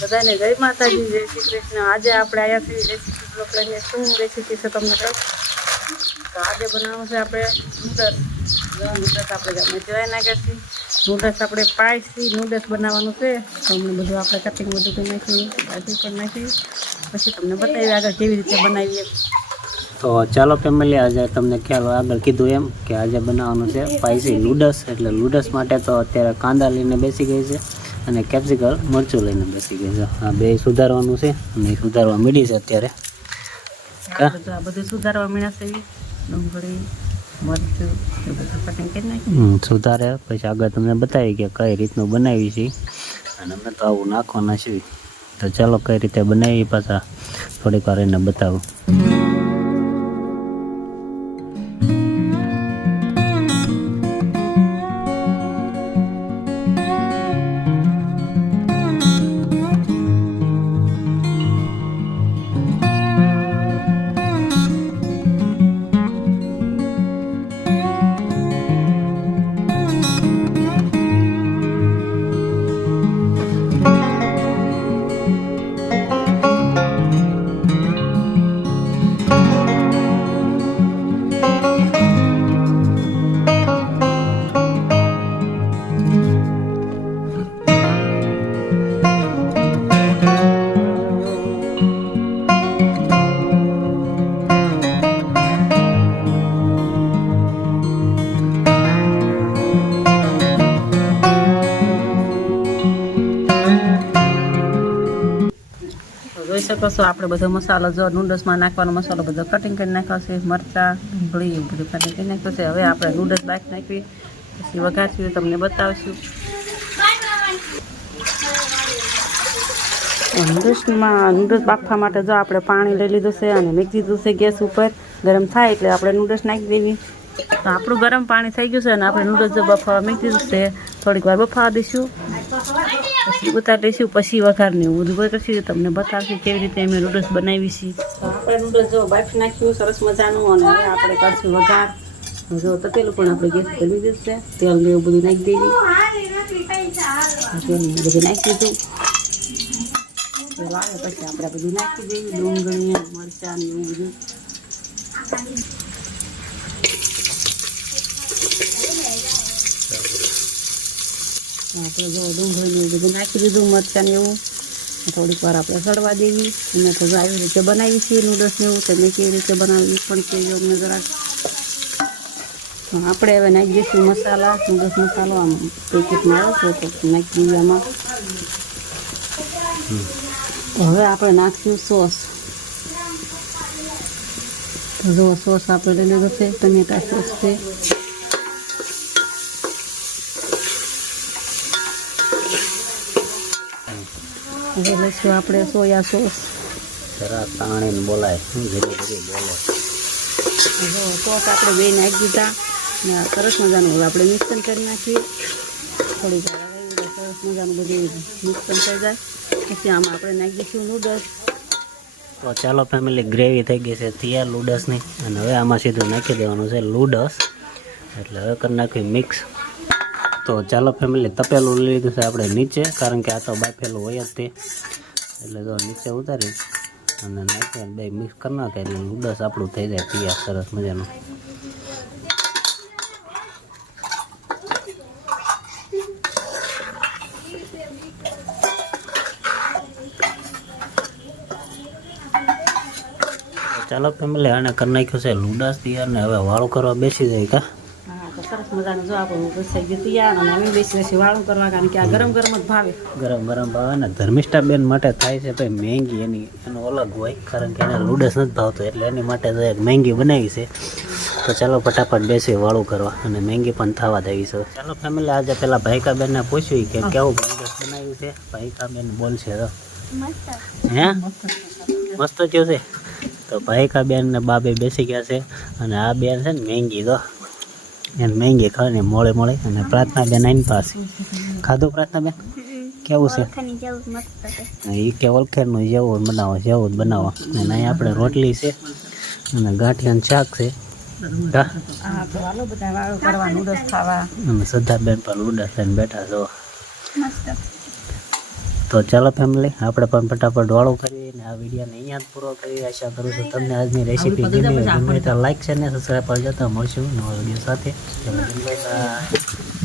બધાને જય માતાજી, જય શ્રી કૃષ્ણ। આજે આપણે આવ્યા છીએ રેસીપી બ્લોગ લઈને। શું રેસીપી છે તમને કહું તો આજે બનાવવાનું છે આપણે નૂડલ્સ આપણે મચવાઈ નાખ્યા છીએ। નૂડલ્સ આપણે સ્પાઈસી નૂડલ્સ બનાવવાનું છે। તો અમને બધું આપણે કટિંગ બધું કરી નાખ્યું, ભાજી કરી નાખી, પછી તમને બતાવીએ આગળ કેવી રીતે બનાવીએ। તો ચાલો ફેમિલી, આજે તમને ખ્યાલ આગળ કીધું એમ કે આજે બનાવવાનું છે સ્પાઈસી નૂડલ્સ। એટલે નૂડલ્સ માટે તો અત્યારે કાંદા લઈને બેસી ગઈ છે અને કેપ્સિકમ મરચું લઈને બેસી ગઈ છે। આ બે સુધારવાનું છે અને એ સુધારવા માંડી છે અત્યારે। આ બધું સુધારવા માંડ્યા છે, ડુંગળી મરચું એ બધું કટિંગ કરી નાખ્યું સુધારે પછી આગળ તમને બતાવી કે કઈ રીતનું બનાવી છે અને અમે તો આવું નાખવાના છીએ। તો ચાલો કઈ રીતે બનાવી પાછા થોડીક વાર એને બતાવું। જોઈ શકો છો આપણે બધો મસાલો જો નૂડલ્સમાં નાખવાનો મસાલો બધો કટિંગ કરી નાખ્યો છે, મરચાં ડુંગળી એવું બધું કટિંગ કરી નાખ્યું છે। હવે આપણે નૂડલ્સ બાકી નાખી પછી વઘારશું, તમને બતાવશું। નૂડલ્સ બાફવા માટે જો આપણે પાણી લઈ લીધું છે અને મૂકી દીધું છે ગેસ ઉપર। ગરમ થાય એટલે આપણે નૂડલ્સ નાખી દેવી। તો આપણું ગરમ પાણી થઈ ગયું છે અને આપણે નૂડલ્સ જો બફાવા મૂકી દીધું છે, થોડીક વાર બફાવા દઈશું, પછી ઉતારી દઈશું, પછી વઘારને એવું બધું કરશું, તમને બતાવશું કેવી રીતે અમે નૂડલ્સ બનાવી છીએ। તો આપણે નૂડલ્સ જો બાફી નાખ્યું સરસ મજાનું અને હવે આપણે કરશું વઘાર। જો તપેલું પણ આપણે ગેસ પર લીધું છે, તેલ ને એવું બધું નાખી દેવી, બધું નાખી દીધું આવે પછી આપણે બધું નાખી દેવી, ડુંગળી મરચાં ને એવું બધું। આપણે જો ડુંગળી ને બધું નાખી દીધું, મરચાં ને એવું, થોડીક વાર આપણે સડવા દેવી। અને તો આવી રીતે બનાવી છીએ નૂડલ્સ ને એવું, તમે કેવી રીતે બનાવી પણ કહેજો અમને જરાક। આપણે હવે નાખી દઈશું મસાલા, નૂડલ્સ મસાલો આમ પેકેટમાં આવે છે તો નાખી દઈએ આમાં। હવે આપણે નાખશું સોસ। જો સોસ આપણે લઈ લીધો છે, ટમેટા સોસ છે। હવે લઈશું આપણે સોયા સોસ। જરા પાણી બોલાય ધીરે ધીરે બોલો। જો સોસ આપણે બે નાખી દીધા ને સરસ મજાનું હવે આપણે મિક્સન કરી નાખીએ। થોડી વાર સરસ મજાનું બધું મિક્સન થઈ જાય પછી આમાં આપણે નાખી દઈશું નૂડલ્સ। તો ચાલો ફેમિલી, ગ્રેવી થઈ ગઈ છે તૈયાર નૂડલ્સની અને હવે આમાં સીધું નાખી દેવાનું છે નૂડલ્સ। એટલે હવે કરી નાખ્યું મિક્સ। તો ચાલો ફેમિલી, તપેલું લઈ લીધું છે આપણે નીચે, કારણ કે આ તો બાફેલું હોય જ તે। એટલે જો નીચે ઉતારી અને નાખી બે મિક્સ કરી નાખે એટલે નૂડલ્સ આપણું થઈ જાય તૈયાર સરસ મજાનું। ચાલો ફેમિલી, આને કરી નાખ્યું છે નૂડલ્સ તૈયાર ને હવે વાળું કરવા બેસી જાય કા। તો સરસ મજાનું જો આપણું બેસાઈ ગયું તૈયાર અને અમે બેસી વાળું કરવા, કારણ કે આ ગરમ ગરમ જ ભાવે। ગરમ ગરમ ભાવે ને ધર્મિષ્ઠા બેન માટે થાય છે ભાઈ મેંગી, એનો અલગ હોય, કારણ કે એને નૂડલ્સ નથી ભાવતો એટલે એની માટે તો એક મેંગી બનાવી છે। તો ચાલો ફટાફટ બેસી વાળું કરવા અને મેંગી પણ થવા દેવી છે। ચાલો ફેમિલી, આજે પેલા ભાઈકા બેનને પૂછ્યું કે કેવું નૂડલ્સ બનાવ્યું છે। ભાઈકા બેન બોલશે તો હે મસ્ત થયું છે। તો ભાઈકા બેન ને બાબે બેસી ગયા છે અને આ બેન છે ને મેંગી તો એને મેંગી ખાવાની મોળે મોળે। અને પ્રાર્થના બેન આની પાસે ખાધું? પ્રાર્થના બેન કેવું છે? એ કે ઓળખેરનું જેવું બનાવો જેવું જ બનાવો। અને અહીં આપણે રોટલી છે અને ગાંઠિયાનું શાક છે। અને શ્રદ્ધાબેન પણ નૂડલ્સ લઈને બેઠા છો। તો ચાલો ફેમિલી, આપણે પણ ફટાફટ વાળું કરીએ અને આ વિડીયોને અહીંયા જ પૂરો કરી. આશા કરું છું તમને આજની રેસીપી ગમે તો લાઈક છે ને સબસ્ક્રાઈબ કરજો. તો મળશું નવા વિડીયો સાથે. ચાલો, બાય બાય.